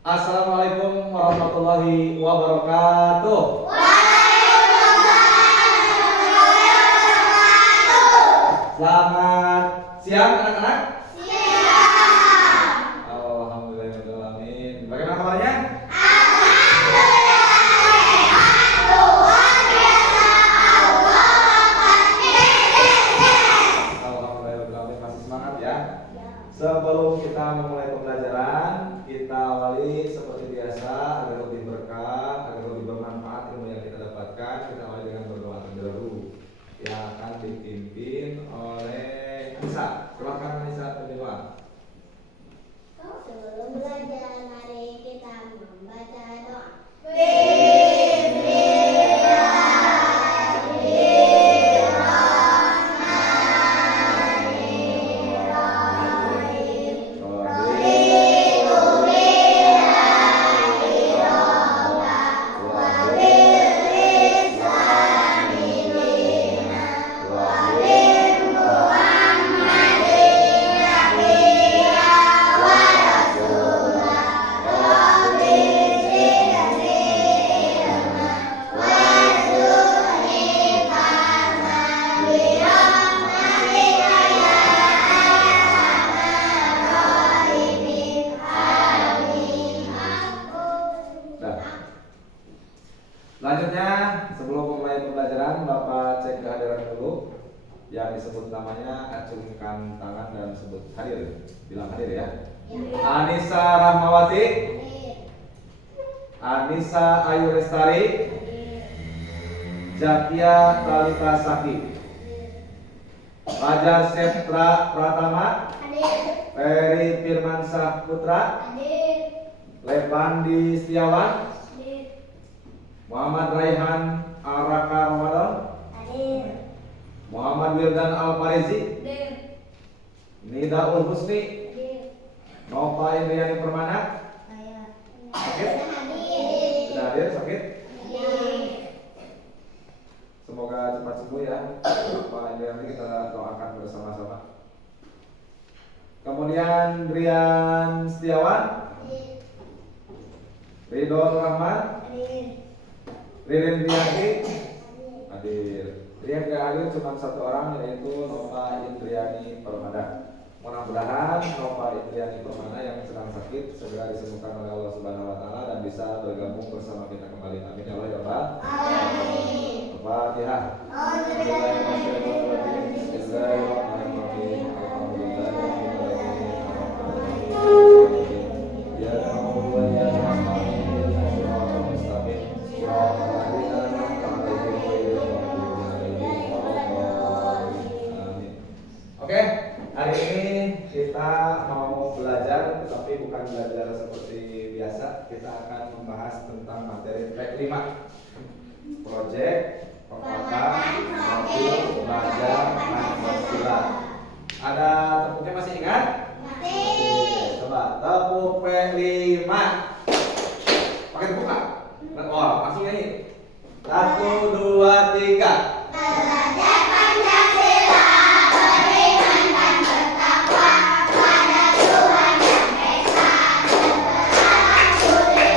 Assalamualaikum warahmatullahi wabarakatuh. Selamat siang anak-anak. Alhamdulillahirobbilalamin. Bagaimana kabarnya? Alhamdulillahirobbilalamin. Masih semangat ya? Sebelum kita memulai pembelajaran, kita awali seperti biasa agar lebih berkah, agar lebih bermanfaat ilmu yang kita dapatkan. Kita awali dengan berdoa terlebih dahulu yang akan dipimpin oleh Anissa. Silakan Anissa berdoa. Sebelum belajar, mari kita membaca doa. Selanjutnya, sebelum memulai pembelajaran, Bapak cek kehadiran dulu. Yang disebut namanya, acungkan tangan dan sebut hadir. Bilang hadir ya. Anissa Rahmawati, Anissa Ayu Lestari, Zakia Talita Saki, Fajar Setra Pratama, Ferry Firmansyah Putra, Levandi Setiawan, Muhammad Raihan Araka Ramadan, Muhammad Wildan Al-Farizi, Nidaul Husni, Nova Indriani Permana. Sakit? Sudah hadir sakit? Semoga cepat sembuh ya. Nova Indriani kita doakan bersama-sama. Kemudian Rian Setiawan, Ridho Rahman, Ririn Riyadi hadir. Yang gak hadir cuma satu orang, yaitu Nova Indriani Permana. Mudah-mudahan Nova Indriani Permana yang sedang sakit segera disembuhkan oleh Allah Subhanahu Wa Taala dan bisa bergabung bersama kita kembali. Amin ya Allah ya Rabbal alamin. Al-Fatihah. Bismillahirrahmanirrahim. Oke, hari ini kita mau belajar, tapi bukan belajar seperti biasa. Kita akan membahas tentang materi P5, Proyek Pembuatan Profil Belajar Pancasila. Ada tepuknya masih ingat? Masih. Coba tepuk P5. Pakai tepuk nggak? Oh, langsung nyanyi. 1, 2, 3. Belajar Pancasila, beriman dan bertakwa pada Tuhan Yang Esa, berserah mulia,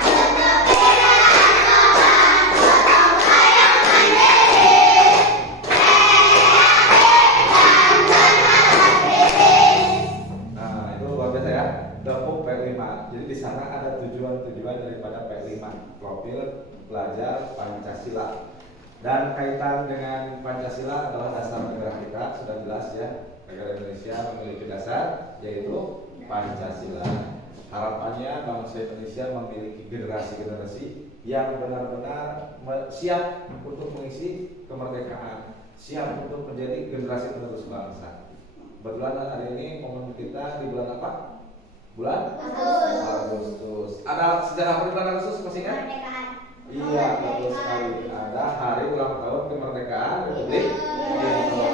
untuk pilihan Tuhan, gotong royong mandiri, dan berharap kritis. Nah, itu luar biasa ya. Tepuk P5. Jadi di sana ada tujuan-tujuan daripada P5, profil belajar Pancasila. Dan kaitan dengan Pancasila adalah dasar negara kita, sudah jelas ya. Negara Indonesia memiliki dasar, yaitu Pancasila. Harapannya bangsa Indonesia memiliki generasi-generasi yang benar-benar siap untuk mengisi kemerdekaan, siap untuk menjadi generasi penerus bangsa. Kebetulan hari ini momen kita di bulan apa? Bulan Agustus. Ada sejarah bulan Agustus masih kan? Kemerdekaan. Iya, betul sekali. Ada hari ulang tahun kemerdekaan Republik Indonesia.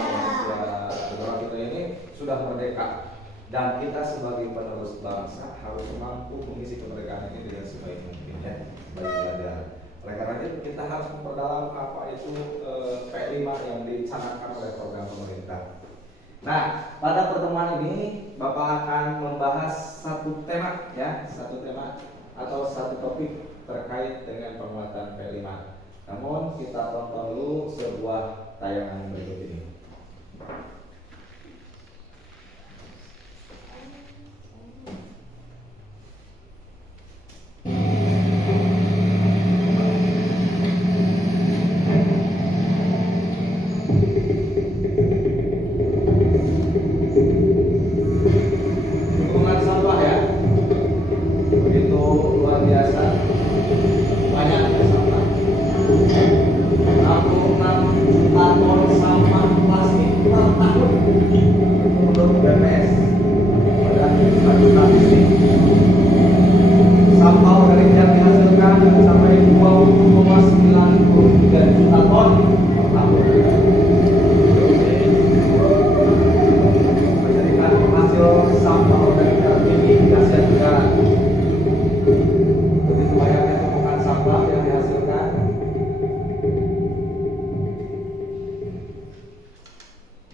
Negara kita ini sudah merdeka dan kita sebagai penerus bangsa harus mampu mengisi kemerdekaan ini dengan sebaik mungkin ya, sebaik belajar. Oleh karena itu kita harus memperdalam apa itu P5 yang dicanangkan oleh program pemerintah. Nah, pada pertemuan ini Bapak akan membahas satu tema ya, satu tema atau satu topik terkait dengan penguatan P5. Namun kita tonton dulu sebuah tayangan berikut ini. Gunungan sampah ya, begitu luar biasa, banyaknya sampah. 66 ton sampah plastik per tahun menurut BPS. Pada satu statistik, sampah organik yang dihasilkan sampai 20,93 juta ton per tahun. Menjadikan hasil sampah organik tertinggi di Asia Tenggara. Begitu banyaknya tumpukan sampah yang dihasilkan.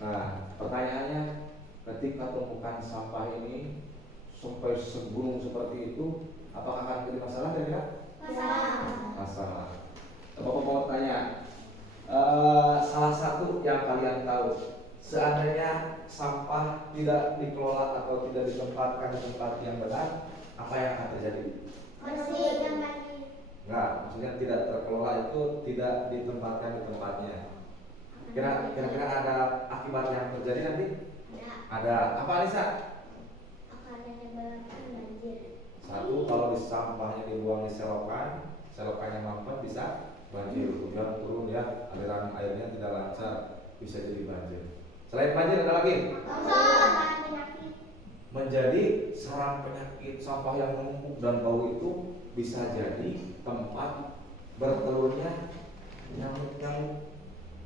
Nah, pertanyaannya, ketika tumpukan sampah ini sampai segunung seperti itu, apakah akan jadi masalah tidak? Masalah. Bapak mau tanya, salah satu yang kalian tahu, seandainya sampah tidak dikelola atau tidak ditempatkan di tempat yang benar, apa yang akan terjadi? Enggak, maksudnya tidak terkelola itu tidak ditempatkan di tempatnya. Kira-kira ada akibat yang terjadi nanti? Ada. Apa Anissa? Satu, kalau di sampahnya dibuang di selokan, selokannya mampet bisa banjir, hujan turun ya, aliran airnya tidak lancar, bisa jadi banjir. Selain banjir ada lagi? Menjadi sarang penyakit. Sampah yang menumpuk dan bau itu bisa jadi tempat bertelurnya nyamuk-nyamuk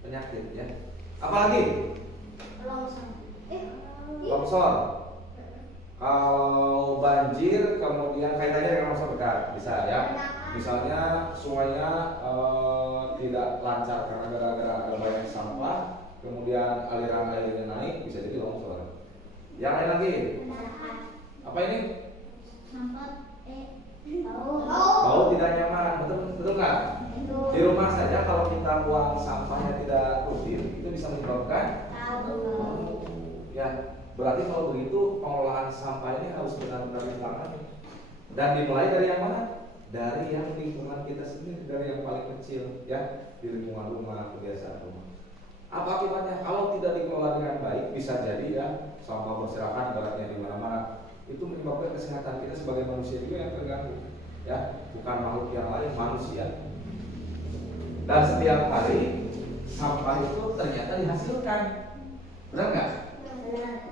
penyakit ya. Apalagi? Longsor. Kalau banjir kemudian kaitannya dengan longsor dekat bisa ya. Misalnya sungainya tidak lancar karena gara-gara ada banyak sampah, kemudian aliran airnya naik, bisa jadi longsor. Yang lain lagi? Apa ini? Bau tidak nyaman, betul nggak? Di rumah saja kalau kita buang sampahnya tidak rutin, itu bisa menyebabkan ya. Berarti kalau begitu pengelolaan sampah ini harus benar-benar ditangani. Dan dimulai dari yang mana? Dari yang lingkungan kita sendiri, dari yang paling kecil ya, di lingkungan rumah, kebiasaan rumah. Apa akibatnya? Kalau tidak dikelola dengan baik, bisa jadi ya sampah berserakan ibaratnya di mana-mana. Itu menyebabkan kesehatan kita sebagai manusia juga yang terganggu ya, bukan makhluk yang lain, manusia. Dan setiap hari sampah itu ternyata dihasilkan, benar nggak?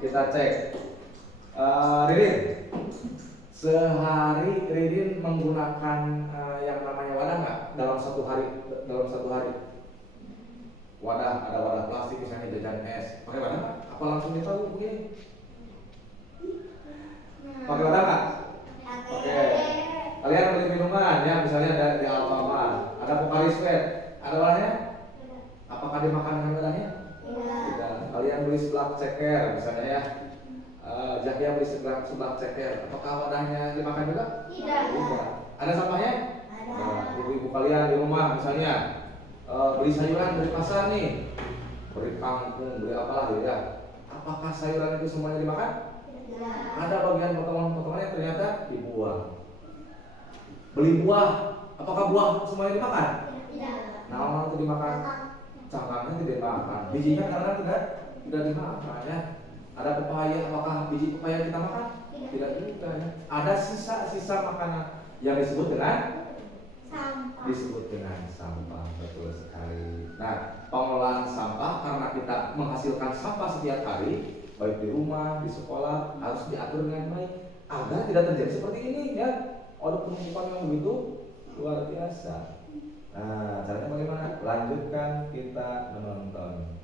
Kita cek. Ridin, sehari Ridin menggunakan yang namanya wadah nggak dalam satu hari? Wadah, ada wadah plastik misalnya jajan es, pakai wadah nggak? Apa langsung ditaruh begini? Pakai wadah nggak? Oke. Kalian beli minuman ya, misalnya di Alfamart, ada Pocari Sweat, ada wadahnya? Apakah dimakan dengan wadahnya? Tidak. Kalian beli seblak ceker misalnya ya, Zakia beli seblak ceker, apakah wadahnya dimakan juga? Tidak. Ada sampahnya? Nah, ibu-ibu kalian di rumah misalnya beli sayuran dari pasar nih, beli kangkung, beli apalah gitu ya, apakah sayuran itu semuanya dimakan? Tidak. Ada bagian potongan-potongannya ternyata dibuang. Beli buah, apakah buah semuanya dimakan? Tidak. Nah, itu dimakan, cangkangnya tidak dimakan, bijinya karena tidak dimakan ya. Ada pepaya, apakah biji pepaya kita makan? Tidak juga ya. Ada sisa-sisa makanan yang disebut dengan sampah, betul sekali. Nah, pengelolaan sampah karena kita menghasilkan sampah setiap hari, baik di rumah, di sekolah, harus diatur dengan baik agar tidak terjadi seperti ini ya. Ada penumpukan yang begitu luar biasa. Nah, caranya bagaimana? Lanjutkan kita menonton.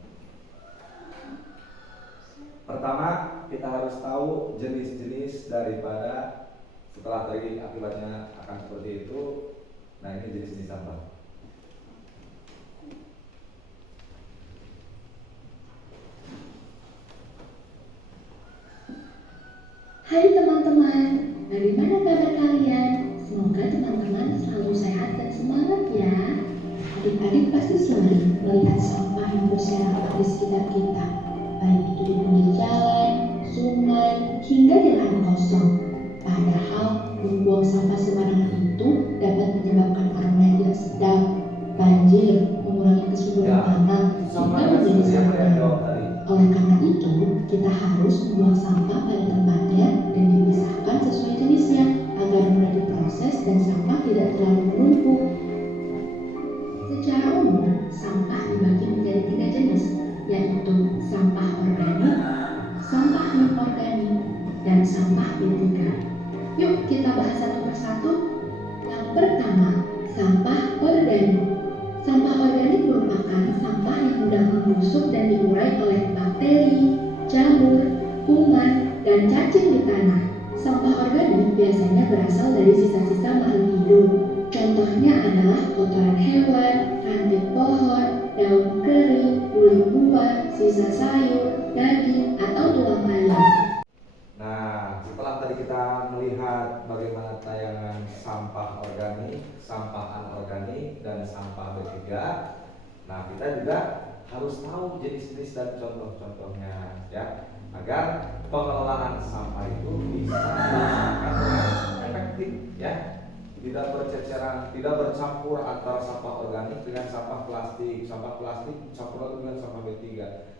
Pertama, kita harus tahu jenis-jenis daripada, setelah tadi akibatnya akan seperti itu. Nah, ini jenis-jenis sampah. Hai teman-teman, bagaimana kabar kalian? Semoga teman-teman selalu sehat dan semangat ya. Adik-adik pasti sering melihat sampah yang berserakan di sekitar kita, baik itu di pinggir jalan, sungai, hingga di lahan kosong. Padahal membuang sampah sembarangan itu dapat menyebabkan aroma yang tidak sedap, banjir, mengurangi kesuburan tanah, Sama hingga dengan menjadi seperti yang sangat saya jawab tadi. oleh karena itu, kita harus membuang sampah pada tempatnya dan dipisahkan sesuai jenisnya agar mudah diproses dan sampah tidak terlalu menumpuk. Secara umum, sampah dibagi menjadi 3 jenis, yaitu sampah organik, sampah non-organik, dan sampah B3. Yuk kita bahas satu persatu. Yang pertama, sampah organik. Sampah organik merupakan sampah yang mudah membusuk dan diurai oleh bakteri, jamur, kuman, dan cacing di tanah. Sampah organik biasanya berasal dari sisa-sisa makhluk hidup. Contohnya adalah kotoran hewan, ranting pohon, daun kering, kulit buah, sisa sayur, daging, atau tulang ayam. Nah, setelah tadi kita melihat bagaimana tayangan sampah organik, sampah anorganik, dan sampah B3, nah kita juga harus tahu jenis-jenis dan contoh-contohnya, ya, agar pengelolaan sampah itu bisa dilaksanakan dengan efektif, ya, tidak berceceran, tidak bercampur antara sampah organik dengan sampah plastik campur dengan sampah B3.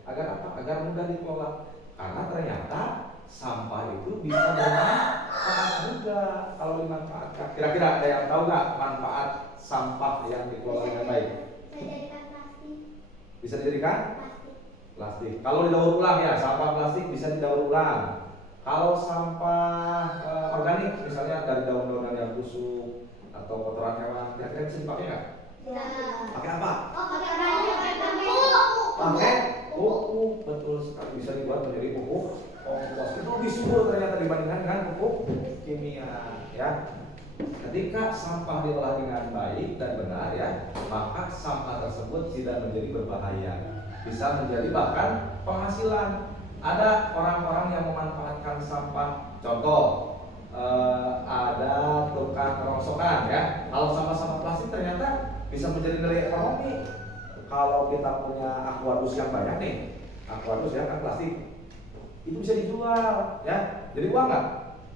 Agar apa? Agar mudah dikelola. Karena ternyata sampah itu bisa bermanfaat juga kalau dimanfaatkan. Kira-kira ada yang tahu nggak manfaat sampah yang dikelola dengan baik? Dijadikan plastik. Bisa dijadikan plastik. Kalau didaur ulang ya, sampah plastik bisa didaur ulang. Kalau sampah organik, misalnya dari daun-daunan yang busuk atau kotoran hewan, kira-kira bisa dipakai nggak? Pakai apa? Oh, pakai banyak, pakai pupuk. Pakai pupuk, betul sekali, bisa dibuat menjadi pupuk kompos. Itu lebih subur ternyata dibandingkan dengan pupuk kimia, ya. Ketika sampah diolah dengan baik dan benar, ya, maka sampah tersebut tidak menjadi berbahaya, bisa menjadi bahkan penghasilan. Ada orang-orang yang memanfaatkan sampah, contoh ada tukang rongsokan, ya. Kalau sampah-sampah plastik ternyata bisa menjadi nilai ekonomi. Kalau kita punya aquarius yang banyak nih, aquarius ya kan plastik, itu bisa dijual, ya. Jadi uang nggak?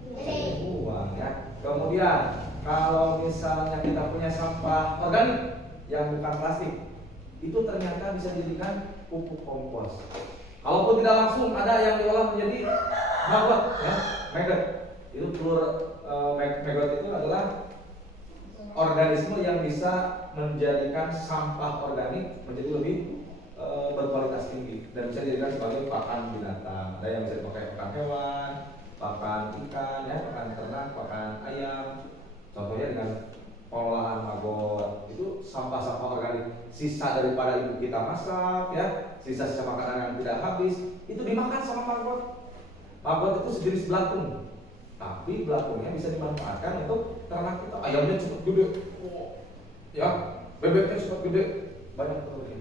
Jadi. Uang, ya. Kemudian kalau misalnya kita punya sampah organik yang bukan plastik, itu ternyata bisa dijadikan pupuk kompos. Kalaupun tidak langsung, ada yang diolah menjadi maggot, ya, maggot. Itu maggot itu adalah organisme yang bisa menjadikan sampah organik menjadi lebih berkualitas tinggi dan bisa dijadikan sebagai pakan binatang. Ada yang bisa dipakai pakan hewan, pakan ikan, ya, pakan ternak, pakan ayam. Contohnya dengan pengolahan maggot, itu sampah-sampah organik, sisa daripada ibu kita masak, ya, sisa-sisa makanan yang tidak habis, itu dimakan sama maggot. Maggot itu sejenis belatung, tapi belatungnya bisa dimanfaatkan untuk ternak kita. Ayamnya cepat gede, ya, bebeknya cepat gede, banyak telurnya.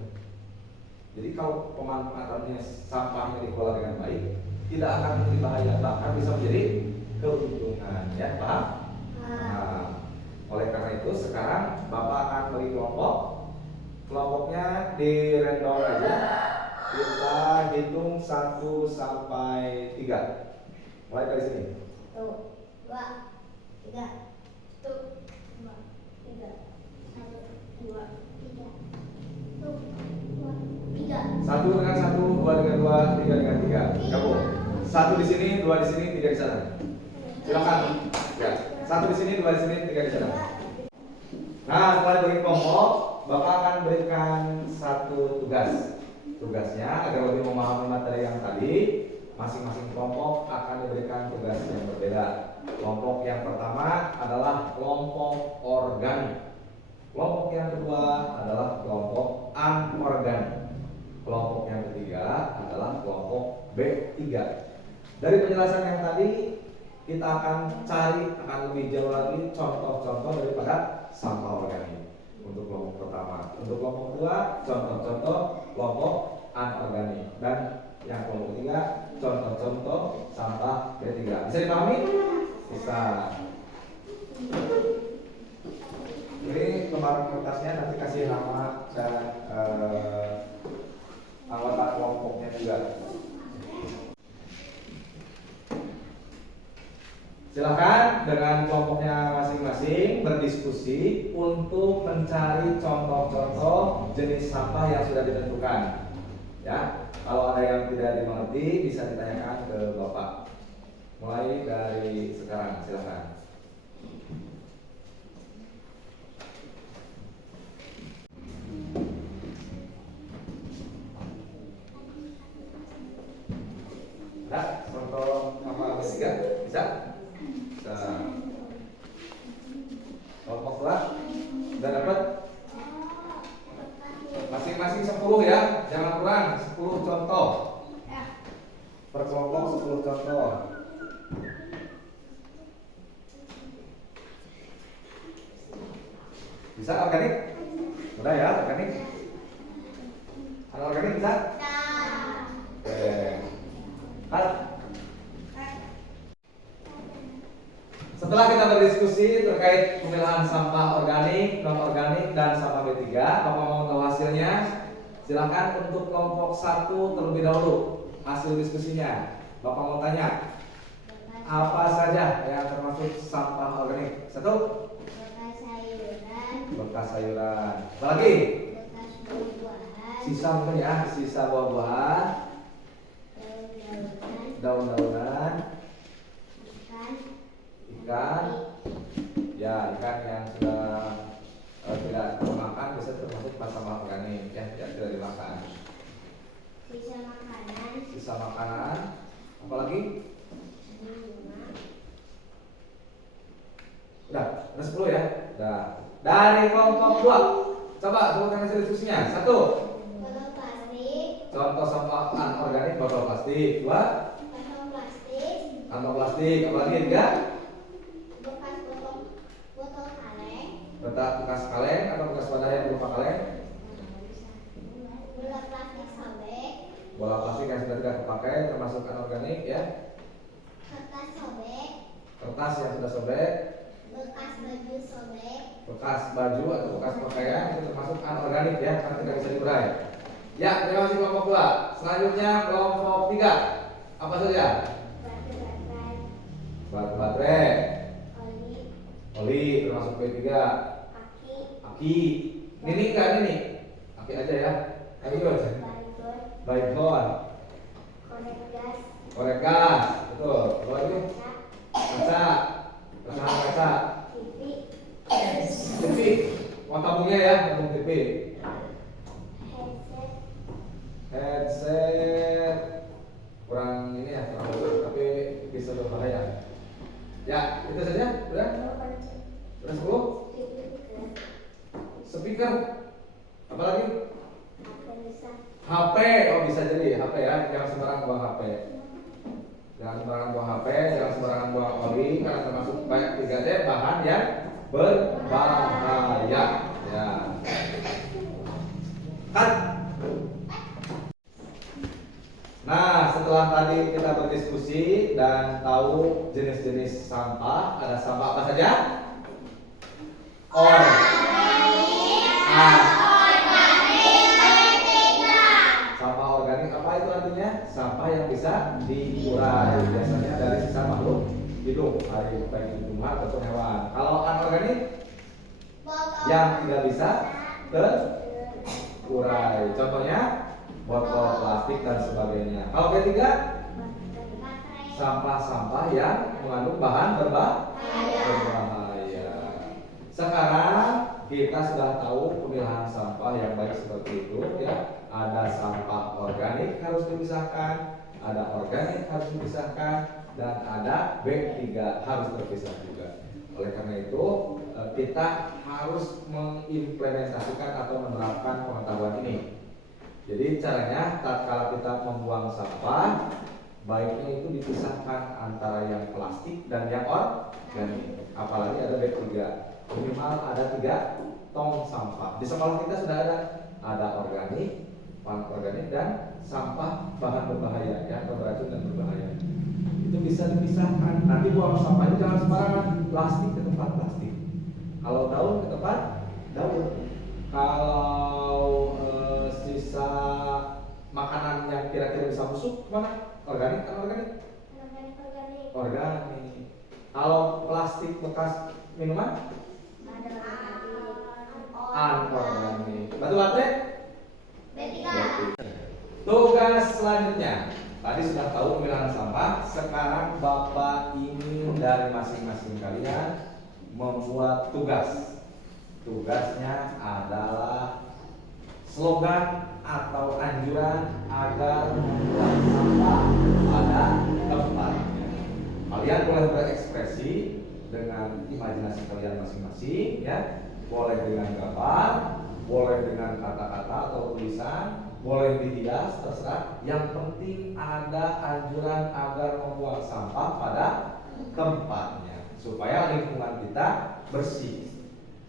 Jadi kalau pemanfaatannya sampahnya dikelola dengan baik, tidak akan menjadi bahaya, bahkan bisa menjadi keuntungan, ya, paham? Nah, oleh karena itu sekarang Bapak akan beri kelompok. Kelompoknya di random aja. Kita hitung 1 sampai 3. Mulai dari sini. 1, 2, 3. 1, 2, 3. 1, 2, 3. 1, 2, 3. 1 dengan 1, 2 dengan 2, 3 dengan 3. Gabung. 1 di sini, 2 di sini, 3 di sana. Silakan. Ya. 1 di sini, 2 di sini, 3 di sana. Nah, setelah diberi kelompok, Bapak akan berikan satu tugas. Tugasnya agar lebih memahami materi yang tadi, masing-masing kelompok akan diberikan tugas yang berbeda. Kelompok yang pertama adalah kelompok organik. Kelompok yang kedua adalah kelompok anorganik. Kelompok yang ketiga adalah kelompok B3. Dari penjelasan yang tadi, kita akan cari, akan lebih jauh lagi contoh-contoh daripada sampah organik. Untuk kelompok pertama, untuk kelompok kedua, contoh-contoh kelompok anorganik. Dan Yang kelompok ketiga, contoh-contoh sampah B3. Bisa dipahami? Bisa. Ini lembar kertasnya nanti kasih nama dan anggota kelompoknya juga. Silakan dengan kelompoknya masing-masing berdiskusi untuk mencari contoh-contoh jenis sampah yang sudah ditentukan. Ya, kalau ada yang tidak dimengerti bisa ditanyakan ke Bapak. Mulai dari sekarang, silakan. Ada contoh apa ketiga? Bisa? Bisa. Kelompok dua sudah dapat? Masing-masing 10 ya, jangan kurang. 10 contoh. Per kelompok 10 contoh. Bisa organik? Udah ya, organik? Anorganik bisa? Oke. Setelah kita berdiskusi terkait pemilahan sampah organik, non-organik, dan sampah B3, Bapak mau tahu hasilnya? Silakan untuk kelompok 1 terlebih dahulu hasil diskusinya. Bapak mau tanya, apa saja yang termasuk sampah organik? 1. Bekas sayuran, Bekas sayuran. Apa lagi? bekas buah-buahan, Sisa mungkin ya, sisa buah-buahan, daun-daunan, daun-daunan, ikan, ya ikan yang sudah tidak dimakan bisa termasuk sampah organik ya, yang tidak dimakan. sisa makanan, Sisa makanan, apalagi? minuman, Udah 10 ya. Udah. Dari kelompok 2, coba sebutkan hasil diskusinya. 1. botol plastik, Contoh sampah anorganik botol plastik. 2. kantong plastik, Kantong plastik. Apalagi? 3. bekas botol kaleng, Bekas kaleng atau bekas wadah yang berupa kaleng. bola plastik sobek, Bola plastik yang sudah tidak terpakai termasuk anorganik ya. kertas sobek, Kertas yang sudah sobek, bekas baju sobek, bekas baju atau bekas pakaian itu termasuk anorganik ya, karena tidak bisa diurai. Ya, terima kasih kelompok 2. Selanjutnya kelompok 3. Apa saja? baterai, Batu baterai, oli, oli termasuk B3, aki, aki. Nini enggak nini? Aki aja ya. Ayo aja. baygon, Baygon, korek gas, korek gas, betul. Apa lagi? kaca, Kaca, pecahan kaca. TV, TV, mau tabungnya ya, tabung TV. headset, Headset kurang ini ya, kurang bagus, tapi bisa berbahaya. Ya, itu saja. Udah? Udah 10? Speaker. Apa lagi? HP. Oh, bisa jadi HP ya. Jangan sembarangan buang HP. Jangan sembarangan buang HP, jangan sembarangan buang oli karena termasuk banyak 3D bahan yang berbahaya. Ya. Cut. Nah, setelah tadi kita berdiskusi dan tahu jenis-jenis sampah, ada sampah apa saja? Sampah organik apa itu artinya? Sampah yang bisa diurai. Biasanya dari sisa makhluk hidup, baik itu tumbuhan ataupun hewan. Kalau anorganik yang tidak bisa terurai. Contohnya botol plastik dan sebagainya. Kalau ketiga, sampah-sampah yang mengandung bahan berbahaya. Sekarang kita sudah tahu pemilahan sampah yang baik seperti itu ya. Ada sampah organik harus dipisahkan, ada organik harus dipisahkan, dan ada B3 harus terpisah juga. Oleh karena itu kita harus mengimplementasikan atau menerapkan pengetahuan ini. Jadi caranya tatkala kita membuang sampah, baiknya itu dipisahkan antara yang plastik dan yang organik. Apalagi ada B3. Minimal ada 3 tong sampah. Di sekolah kita sudah ada organik, non-organik, dan sampah bahan berbahaya ya, atau beracun dan berbahaya. Itu bisa dipisahkan. Nanti buang sampahnya jangan sembarangan. Plastik ke tempat plastik. Kalau daun ke tempat daun. Kalau sisa makanan yang kira-kira bisa busuk kemana? Organik atau organik? Organik. Kalau plastik bekas minuman? Anorganik. Batu baterai? Tugas selanjutnya, tadi sudah tahu pemilahan sampah. Sekarang Bapak ingin dari masing-masing kalian membuat tugas. Tugasnya adalah slogan atau anjuran agar membuang sampah pada tempatnya. Kalian boleh berekspresi dengan imajinasi kalian masing-masing, ya. Boleh dengan gambar, boleh dengan kata-kata atau tulisan, boleh dihias, terserah. Yang penting ada anjuran agar membuang sampah pada tempatnya, supaya lingkungan kita bersih.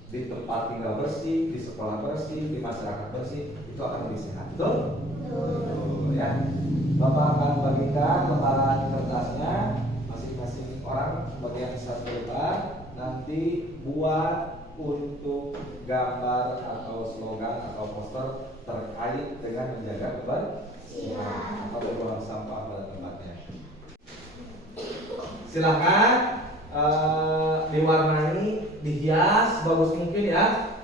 Di tempat tinggal bersih, di sekolah bersih, di masyarakat bersih, itu akan lebih sehat. Betul? Betul, ya. Bapak akan bagikan lembaran kertasnya masing-masing orang bagian satu lembar. Nanti buat untuk gambar atau slogan atau poster terkait dengan menjaga kebersihan atau membuang sampah pada tempatnya. Silakan diwarnai, dihias bagus mungkin ya.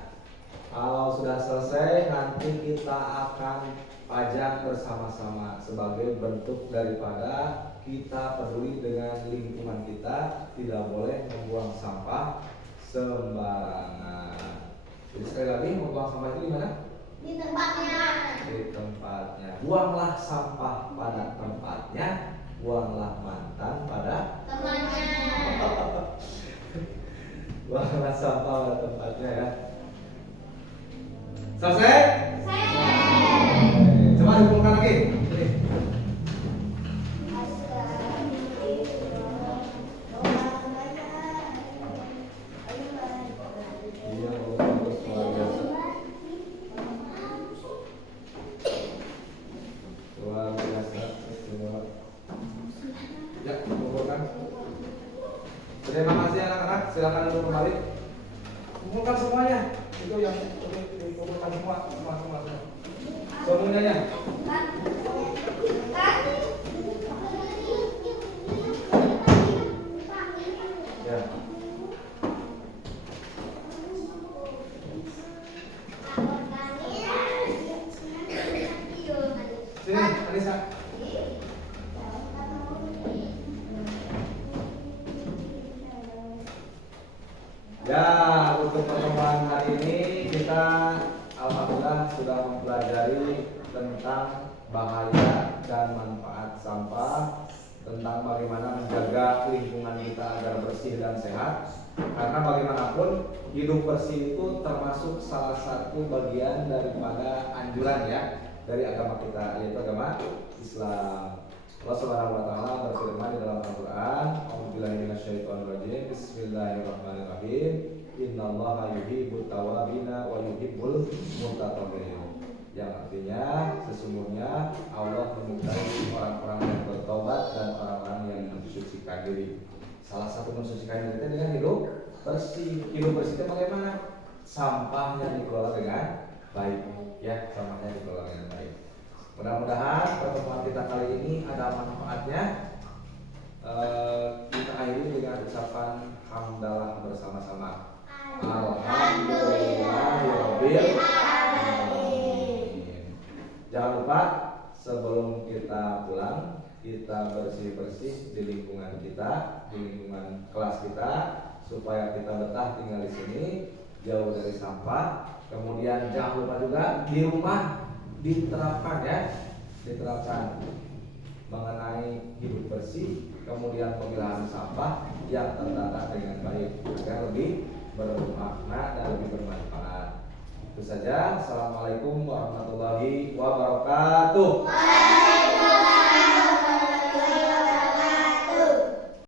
Kalau sudah selesai nanti kita akan pajang bersama-sama sebagai bentuk daripada kita peduli dengan lingkungan kita, tidak boleh membuang sampah sembarangan. Jadi sekali lagi, membuang sampah itu di mana? Di tempatnya. Di tempatnya. Buanglah sampah pada tempatnya, buanglah mantan pada Temannya. buanglah sampah pada tempatnya ya. Selesai? Coba dikumpulkan lagi. Ini. Iya, bagus, luar biasa. Luar biasa, istimewa. Ya, kumpulkan. Terima kasih anak-anak. Silakan duduk kembali. Kumpulkan semuanya. Itu yang dikumpulkan semua. Semuanya. Ya. Sini, Anissa. Ya, untuk pertemuan hari ini kita alhamdulillah sudah mempelajari tentang bahaya dan manfaat sampah, tentang bagaimana menjaga lingkungan kita agar bersih dan sehat. Karena bagaimanapun hidup bersih itu termasuk salah satu bagian daripada anjuran ya dari agama kita, yaitu agama Islam. Allah Subhanahu wa taala berfirman di dalam Al-Qur'an, "A'udzubillahi minasyaitonirrajim. Bismillahirrahmanirrahim. Innallaha yuhibbut tawwabina wa yuhibbul mutatahhirin." Yang artinya sesungguhnya Allah menyukai orang-orang yang bertobat dan orang-orang yang mensucikan diri. Salah satu mensucikan diri itu dengan hidup bersih. Hidup bersih itu bagaimana? Sampahnya dikelola dengan baik, ya, sampahnya dikelola dengan baik. Mudah-mudahan pertemuan kita kali ini ada manfaatnya. Kita akhiri dengan ucapan hamdalah bersama-sama. Alhamdulillahirabbil alamin. Jangan lupa sebelum kita pulang, kita bersih-bersih di lingkungan kita, di lingkungan kelas kita, supaya kita betah tinggal di sini, jauh dari sampah. Kemudian jangan lupa juga di rumah diterapkan ya, diterapkan mengenai hidup bersih, kemudian pemilahan sampah yang tertata dengan baik agar lebih bermakna dan lebih bermanfaat. Itu saja. Assalamualaikum warahmatullahi wabarakatuh.